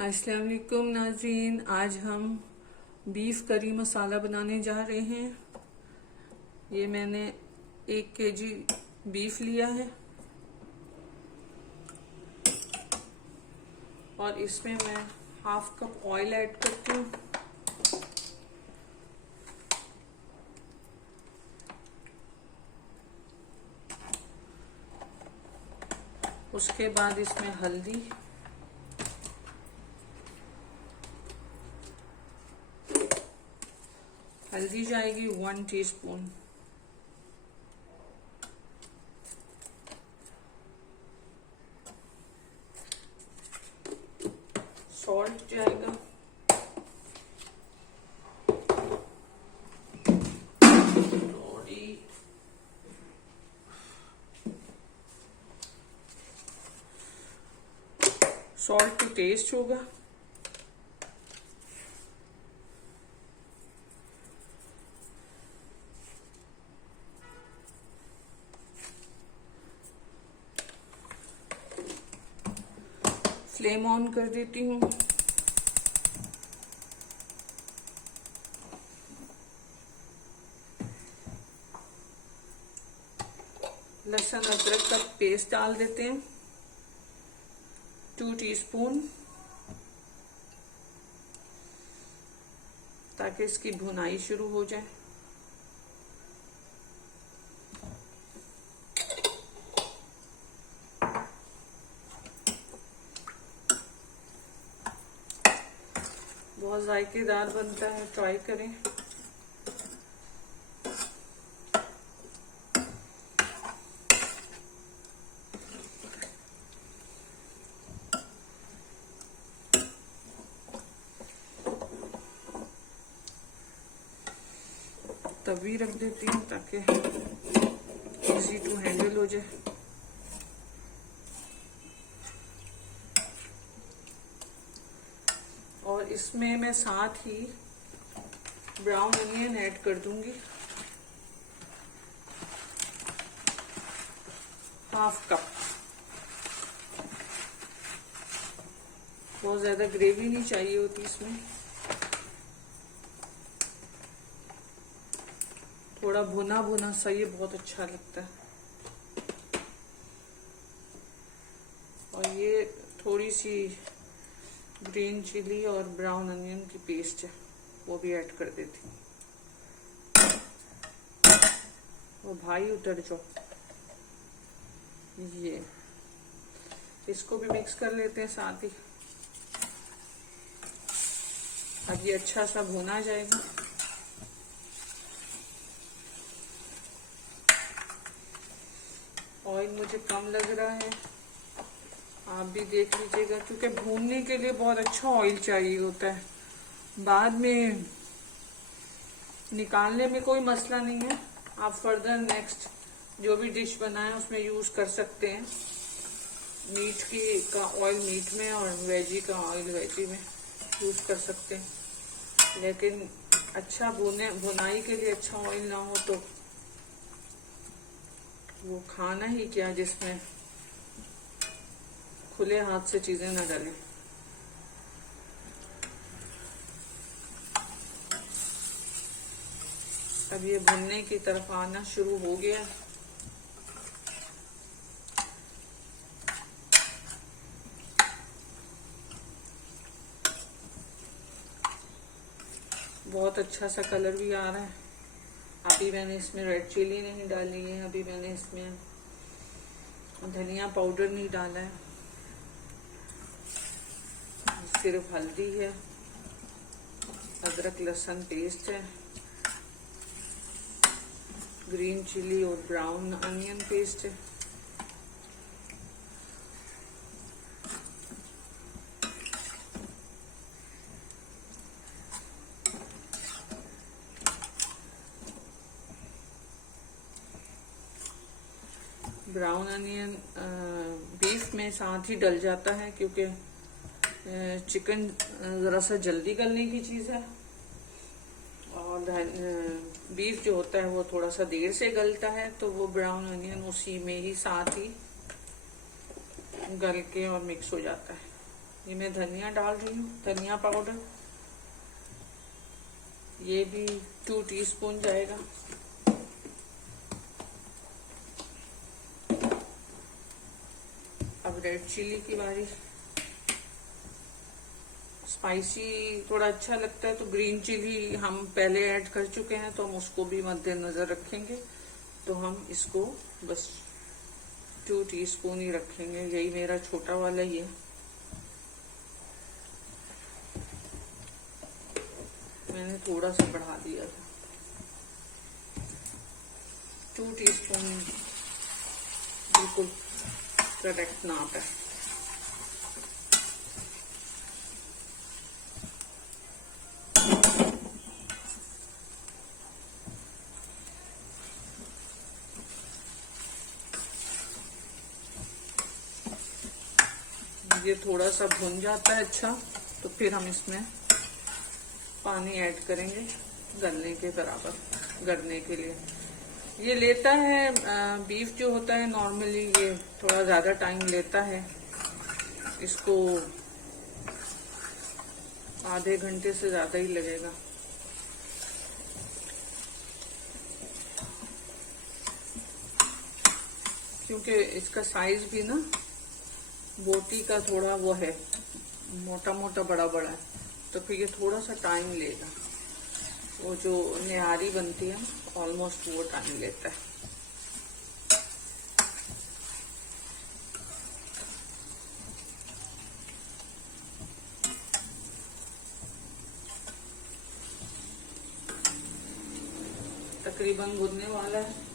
अस्सलाम वालेकुम नाज़रीन, आज हम बीफ करी मसाला बनाने जा रहे हैं। ये मैंने 1 केजी बीफ लिया है और इसमें मैं 1/2 कप ऑयल ऐड करती हूँ। उसके बाद इसमें हल्दी, जाएगी 1 टीस्पून। सॉल्ट जाएगा सॉल्ट टू टेस्ट होगा। फ्लेम ऑन कर देती हूँ। लहसुन अदरक का पेस्ट डाल देते हैं 2 टीस्पून, ताकि इसकी भुनाई शुरू हो जाए। बहुत जायकेदार बनता है, ट्राई करें। तवी रख देती हूँ ताकि इजी टू हैंडल हो जाए। और इसमें मैं साथ ही ब्राउन अनियन ऐड कर दूंगी 1/2 कप। बहुत ज्यादा ग्रेवी नहीं चाहिए होती इसमें, थोड़ा भुना भुना सा ये बहुत अच्छा लगता है। और ये थोड़ी सी ग्रीन चिली और ब्राउन अनियन की पेस्ट है, वो भी ऐड कर देती हूँ। वो भाई उतर जाओ। ये इसको भी मिक्स कर लेते हैं साथ ही। अब ये अच्छा सा भुना जाएगा। ऑयल मुझे कम लग रहा है, आप भी देख लीजिएगा, क्योंकि भूनने के लिए बहुत अच्छा ऑयल चाहिए होता है। बाद में निकालने में कोई मसला नहीं है, आप फर्दर नेक्स्ट जो भी डिश बनाएं उसमें यूज कर सकते हैं। मीट का ऑयल मीट में और वेजी का ऑयल वेजी में यूज कर सकते हैं। लेकिन अच्छा भुनाई के लिए अच्छा ऑयल ना हो तो वो खाना ही क्या जिसमें खुले हाथ से चीजें न डालें। अब ये भुनने की तरफ आना शुरू हो गया। बहुत अच्छा सा कलर भी आ रहा है। अभी मैंने इसमें रेड चिली नहीं डाली है, अभी मैंने इसमें धनिया पाउडर नहीं डाला है, सिर्फ हल्दी है, अदरक लहसुन पेस्ट है, ग्रीन चिली और ब्राउन अनियन पेस्ट है। ब्राउन अनियन बीफ में साथ ही डल जाता है, क्योंकि चिकन जरा सा जल्दी गलने की चीज है और बीफ जो होता है वो थोड़ा सा देर से गलता है, तो वो ब्राउन अनियन उसी में ही साथ ही गल के और मिक्स हो जाता है। ये मैं धनिया डाल रही हूँ, धनिया पाउडर, ये भी 2 टीस्पून जाएगा। अब रेड चिली की बारी। स्पाइसी थोड़ा अच्छा लगता है तो ग्रीन चिली हम पहले ऐड कर चुके हैं, तो हम उसको भी मद्देनजर रखेंगे। तो हम इसको बस 2 टीस्पून ही रखेंगे, यही मेरा छोटा वाला ही है। मैंने थोड़ा सा बढ़ा दिया था। 2 टीस्पून बिल्कुल करेक्ट नाप है। ये थोड़ा सा भुन जाता है अच्छा, तो फिर हम इसमें पानी ऐड करेंगे गलने के बराबर, गलने के लिए। ये लेता है बीफ जो होता है नॉर्मली, ये थोड़ा ज्यादा टाइम लेता है। इसको आधे घंटे से ज्यादा ही लगेगा। क्योंकि इसका साइज भी ना बोटी का थोड़ा वो है, मोटा मोटा बड़ा बड़ा है, तो फिर ये थोड़ा सा टाइम लेगा। वो जो निहारी बनती है ऑलमोस्ट वो टाइम लेता है। तकरीबन भुनने वाला है।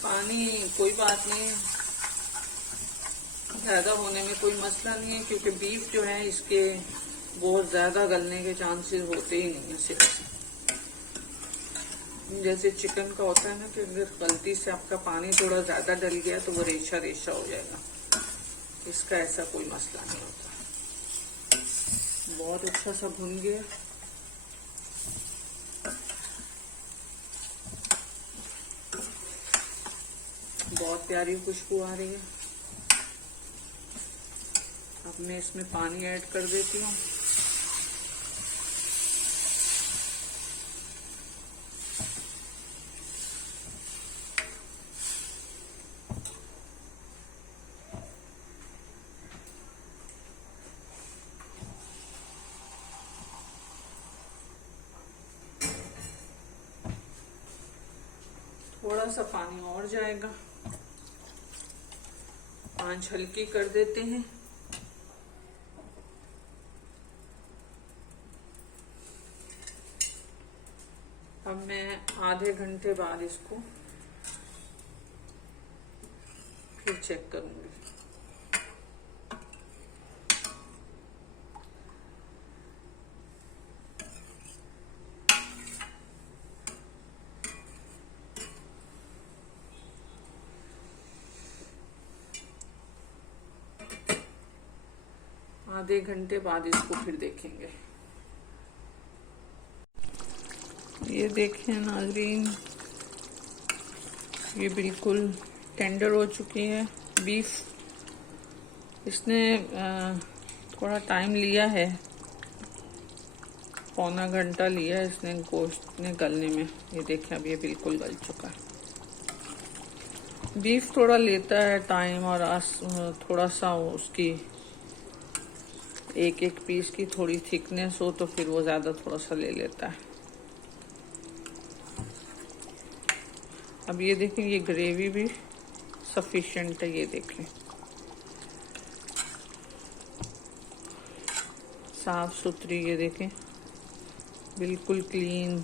पानी कोई बात नहीं, ज्यादा होने में कोई मसला नहीं है, क्योंकि बीफ जो है इसके बहुत ज्यादा गलने के चांसेस होते ही नहीं है। सिर्फ जैसे चिकन का होता है ना कि अगर गलती से आपका पानी थोड़ा ज्यादा डल गया तो वो रेशा रेशा हो जाएगा। इसका ऐसा कोई मसला नहीं होता। बहुत अच्छा सा भुन गया। बहुत प्यारी खुशबू आ रही है। अब मैं इसमें पानी ऐड कर देती हूँ। थोड़ा सा पानी और जाएगा, आंच हल्की कर देते हैं। अब मैं आधे घंटे बाद इसको फिर चेक करूंगी। आधे घंटे बाद इसको फिर देखेंगे। ये देखें नाज़रीन, ये बिल्कुल टेंडर हो चुकी है बीफ। इसने थोड़ा टाइम लिया है, पौना घंटा लिया इसने गोश्त ने गलने में। ये देखें अब ये बिल्कुल गल चुका है। बीफ थोड़ा लेता है टाइम, और थोड़ा सा उसकी एक एक पीस की थोड़ी थिकनेस हो तो फिर वो ज़्यादा थोड़ा सा ले लेता है। अब ये देखें, ये ग्रेवी भी सफिशिएंट है। ये देखें साफ सुथरी, ये देखें बिल्कुल क्लीन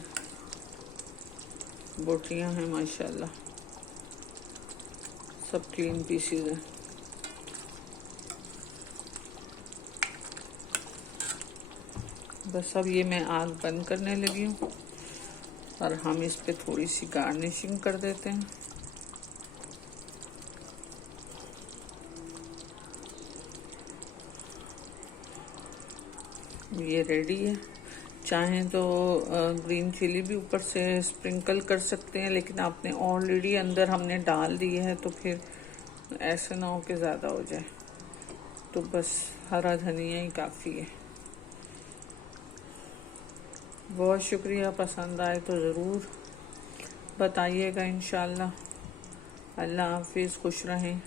बोटियां हैं माशाल्लाह, सब क्लीन पीसीज हैं। बस अब ये मैं आग बंद करने लगी हूँ और हम इस पे थोड़ी सी गार्निशिंग कर देते हैं। ये रेडी है। चाहें तो ग्रीन चिली भी ऊपर से स्प्रिंकल कर सकते हैं, लेकिन आपने ऑलरेडी अंदर हमने डाल दी है तो फिर ऐसा ना हो कि ज़्यादा हो जाए, तो बस हरा धनिया ही काफ़ी है। बहुत शुक्रिया, पसंद आए तो ज़रूर बताइएगा इंशाल्लाह। अल्लाह हाफिज़, खुश रहें।